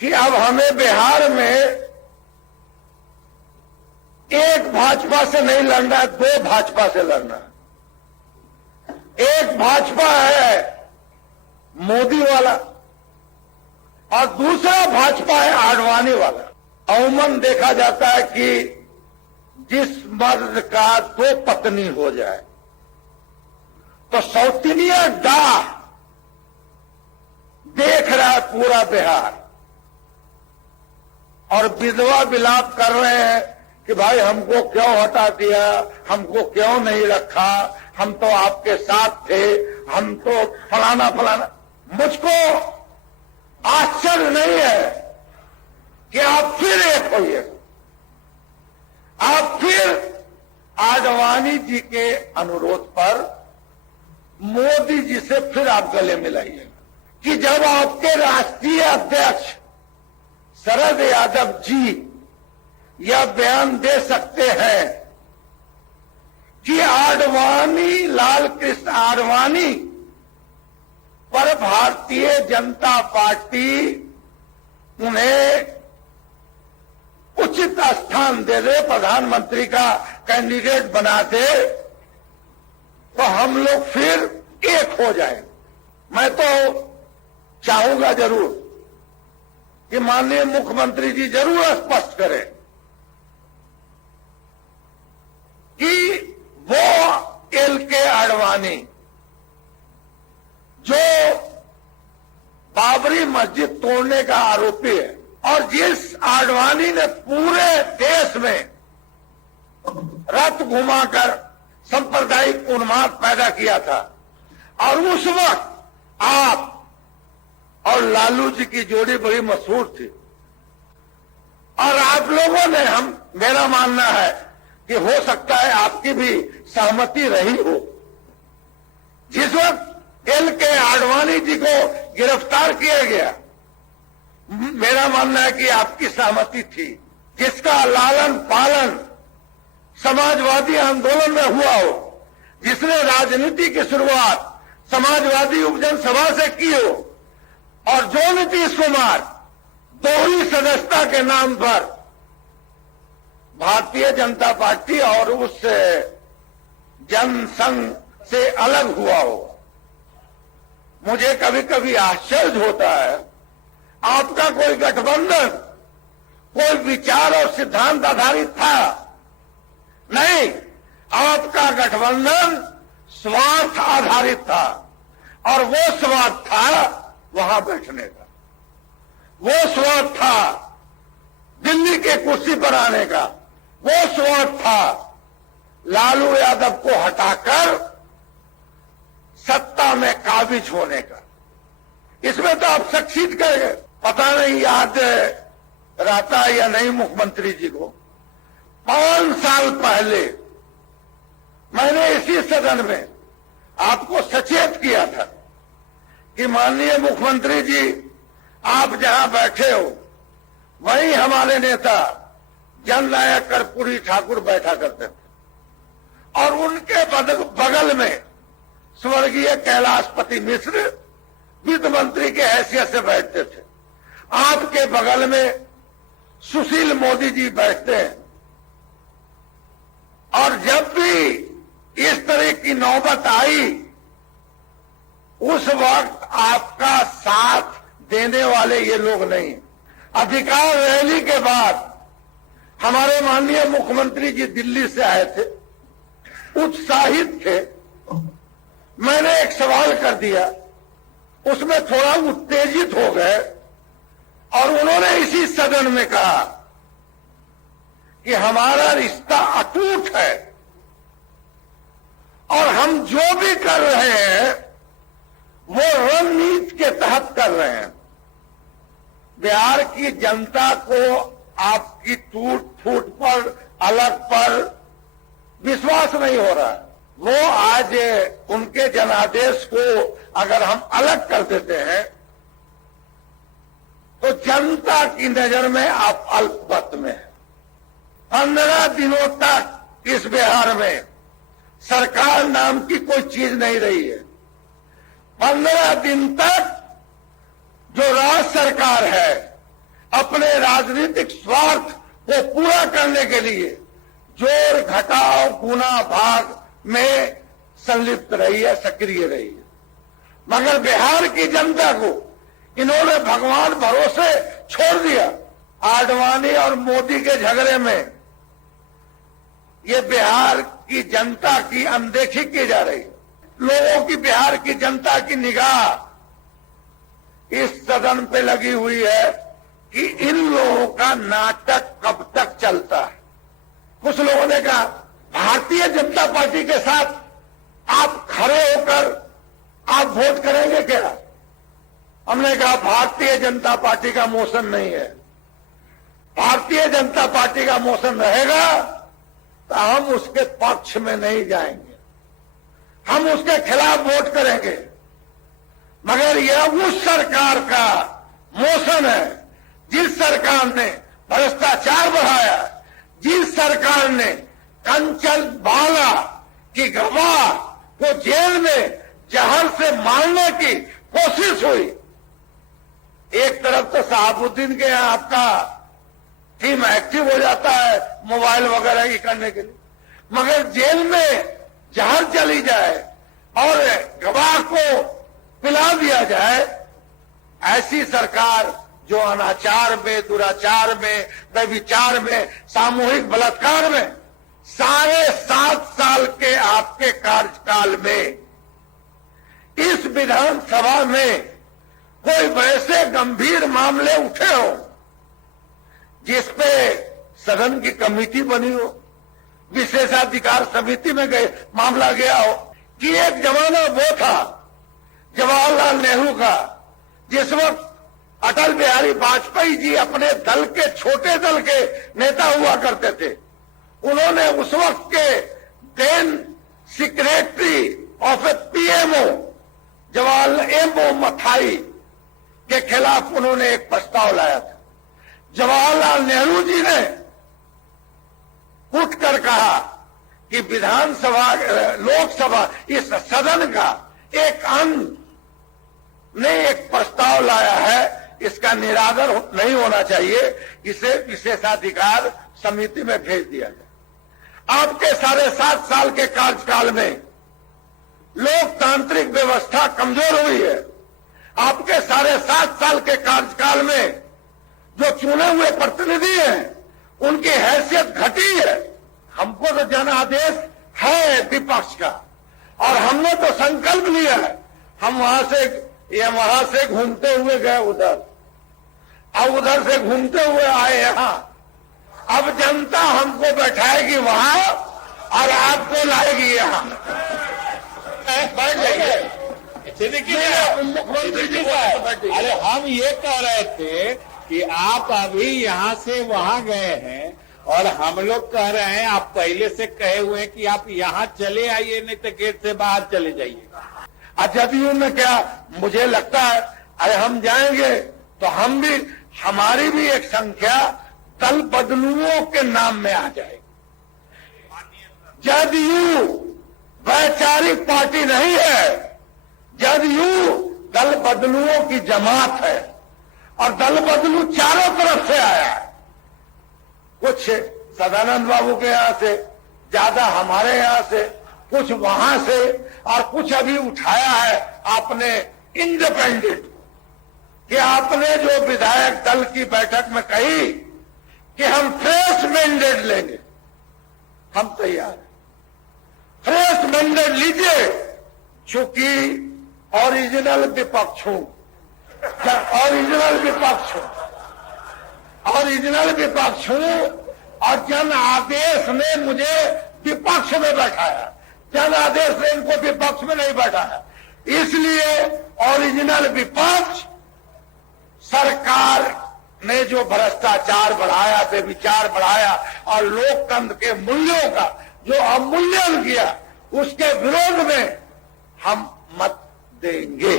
कि अब हमें बिहार में एक भाजपा से नहीं लड़ना है, दो भाजपा से लड़ना है। एक भाजपा है मोदी वाला और दूसरा भाजपा है आडवाणी वाला। अमूमन देखा जाता है कि जिस मर्द का दो पत्नी हो जाए तो सौतनिया डाह देख रहा है पूरा बिहार और विधवा विलाप कर रहे हैं कि भाई हमको क्यों हटा दिया, हमको क्यों नहीं रखा, हम तो आपके साथ थे, हम तो फलाना फलाना। मुझको आश्चर्य नहीं है कि आप फिर एक होइए, आप फिर आडवाणी जी के अनुरोध पर मोदी जी से फिर आप गले मिलाइए कि जब आपके राष्ट्रीय अध्यक्ष शरद यादव जी यह बयान दे सकते हैं कि आडवाणी, लाल कृष्ण आडवाणी पर भारतीय जनता पार्टी उन्हें उचित स्थान दे दे, प्रधानमंत्री का कैंडिडेट बना दे, तो हम लोग फिर एक हो जाएं। मैं तो चाहूंगा जरूर कि माननीय मुख्यमंत्री जी जरूर स्पष्ट करें कि वो एल.के. आडवाणी जो बाबरी मस्जिद तोड़ने का आरोपी है और जिस आडवाणी ने पूरे देश में रथ घुमाकर सांप्रदायिक उन्माद पैदा किया था, और उस वक्त आप और लालू जी की जोड़ी बड़ी मशहूर थी और आप लोगों ने, मेरा मानना है कि हो सकता है आपकी भी सहमति रही हो, जिस वक्त एल.के. आडवाणी जी को गिरफ्तार किया गया, मेरा मानना है कि आपकी सहमति थी, जिसका लालन पालन समाजवादी आंदोलन में हुआ हो, जिसने राजनीति की शुरुआत समाजवादी उपजन सभा से की हो, और जो नीतीश कुमार दोहरी सदस्यता के नाम पर भारतीय जनता पार्टी और उस जनसंघ से अलग हुआ हो। मुझे कभी कभी आश्चर्य होता है, आपका कोई गठबंधन कोई विचार और सिद्धांत आधारित था नहीं, आपका गठबंधन स्वार्थ आधारित था, और वो स्वार्थ था वहां बैठने का, वो स्वार्थ था दिल्ली के कुर्सी पर आने का, वो स्वार्थ था लालू यादव को हटाकर सत्ता में काबिज होने का। इसमें तो आप सक्सीड कर गए। पता नहीं याद रहता या नहीं मुख्यमंत्री जी को, 5 साल पहले मैंने इसी सदन में आपको सचेत किया था कि माननीय मुख्यमंत्री जी, आप जहां बैठे हो वहीं हमारे नेता जननायक कर्पूरी ठाकुर बैठा करते थे और उनके बगल में स्वर्गीय कैलाशपति मिश्र वित्त मंत्री के हैसियत से बैठते थे। आपके बगल में सुशील मोदी जी बैठते हैं, और जब भी इस तरह की नौबत आई, उस वक्त आपका साथ देने वाले ये लोग नहीं। अधिकार रैली के बाद हमारे माननीय मुख्यमंत्री जी दिल्ली से आए थे, उत्साहित थे। मैंने एक सवाल कर दिया, उसमें थोड़ा उत्तेजित हो गए और उन्होंने इसी सदन में कहा कि हमारा रिश्ता अटूट है और हम जो भी कर रहे हैं वो रणनीति के तहत कर रहे हैं। बिहार की जनता को आपकी टूट फूट पर, अलग पर विश्वास नहीं हो रहा। वो आज उनके जनादेश को अगर हम अलग कर देते हैं तो जनता की नजर में आप अल्पमत में हैं। 15 दिनों तक इस बिहार में सरकार नाम की कोई चीज नहीं रही है। 15 दिन तक जो राज्य सरकार है अपने राजनीतिक स्वार्थ को पूरा करने के लिए जोड़ घटाव गुना भाग में संलिप्त रही है, सक्रिय रही है। मगर बिहार की जनता को इन्होंने भगवान भरोसे छोड़ दिया। आडवाणी और मोदी के झगड़े में ये बिहार की जनता की अनदेखी की जा रही है। लोगों की, बिहार की जनता की निगाह इस सदन पे लगी हुई है कि इन लोगों का नाटक कब तक चलता है। कुछ लोगों ने कहा भारतीय जनता पार्टी के साथ आप खड़े होकर आप वोट करेंगे क्या? हमने कहा भारतीय जनता पार्टी का मोशन नहीं है। भारतीय जनता पार्टी का मोशन रहेगा तो हम उसके पक्ष में नहीं जाएंगे, हम उसके खिलाफ वोट करेंगे। मगर यह उस सरकार का मोशन है जिस सरकार ने भ्रष्टाचार बढ़ाया, जिस सरकार ने कंचन बाला की गवाह को जेल में जहर से मारने की कोशिश हुई। एक तरफ तो शहाबुद्दीन के यहाँ आपका टीम एक्टिव हो जाता है मोबाइल वगैरह ही करने के लिए, मगर जेल में जहर चली जाए और गवाह को पिला दिया जाए, ऐसी सरकार जो अनाचार में, दुराचार में, व्यभिचार में, सामूहिक बलात्कार में 7.5 साल के आपके कार्यकाल में इस विधानसभा में कोई वैसे गंभीर मामले उठे हो जिसपे सदन की कमेटी बनी हो, विशेषाधिकार समिति में गए मामला गया हो। कि एक जमाना वो था जवाहरलाल नेहरू का, जिस वक्त अटल बिहारी वाजपेयी जी अपने दल के, छोटे दल के नेता हुआ करते थे। उन्होंने उस वक्त के then secretary of a PMO Jawaharlal M O Mathai के खिलाफ उन्होंने एक प्रस्ताव लाया था। जवाहरलाल नेहरू जी ने उठकर कहा कि विधानसभा, लोकसभा, इस सदन का एक अंग ने एक प्रस्ताव लाया है, इसका निरादर नहीं होना चाहिए, इसे विशेषाधिकार समिति में भेज दिया जाए। आपके 7.5 साल के कार्यकाल में लोकतांत्रिक व्यवस्था कमजोर हुई है। आपके 7.5 साल के कार्यकाल में जो चुने हुए प्रतिनिधि हैं उनकी हैसियत घटी है। हमको तो जन आदेश है विपक्ष का, और हमने तो संकल्प लिया है। हम वहां से घूमते हुए गए उधर, अब उधर से घूमते हुए आए यहां। अब जनता हमको बैठाएगी वहां और आपको लाएगी यहां। बैठ जाइए। मुख्यमंत्री जी को, अरे हम ये कह रहे थे कि आप अभी यहाँ से वहाँ गए हैं और हम लोग कह रहे हैं आप पहले से कहे हुए हैं कि आप यहाँ चले आइए, नहीं तो गेट से बाहर चले जाइए। जदयू में क्या मुझे लगता है, अरे हम जाएंगे तो हम भी, हमारी भी एक संख्या दल बदलुओं के नाम में आ जाएगी। जदयू वैचारिक पार्टी नहीं है, जदयू दल बदलुओं की जमात है, और दल बदलू चारों तरफ से आया है। कुछ सदानंद बाबू के यहां से, ज्यादा हमारे यहां से, कुछ वहां से, और कुछ अभी उठाया है आपने इंडिपेंडेंट, कि आपने जो विधायक दल की बैठक में कही कि हम फ्रेश मैंडेट लेंगे, हम तैयार हैं। फ्रेश मैंडेट लीजिए, चूंकि ओरिजिनल विपक्ष हूं, ओरिजिनल विपक्ष हूं, और जन आदेश ने मुझे विपक्ष में बैठाया, जन आदेश ने इनको विपक्ष में नहीं बैठाया। इसलिए ओरिजिनल विपक्ष सरकार ने जो भ्रष्टाचार बढ़ाया, व्यभिचार बढ़ाया और लोकतंत्र के मूल्यों का जो अवमूल्यन किया, उसके विरोध में हम मत देंगे।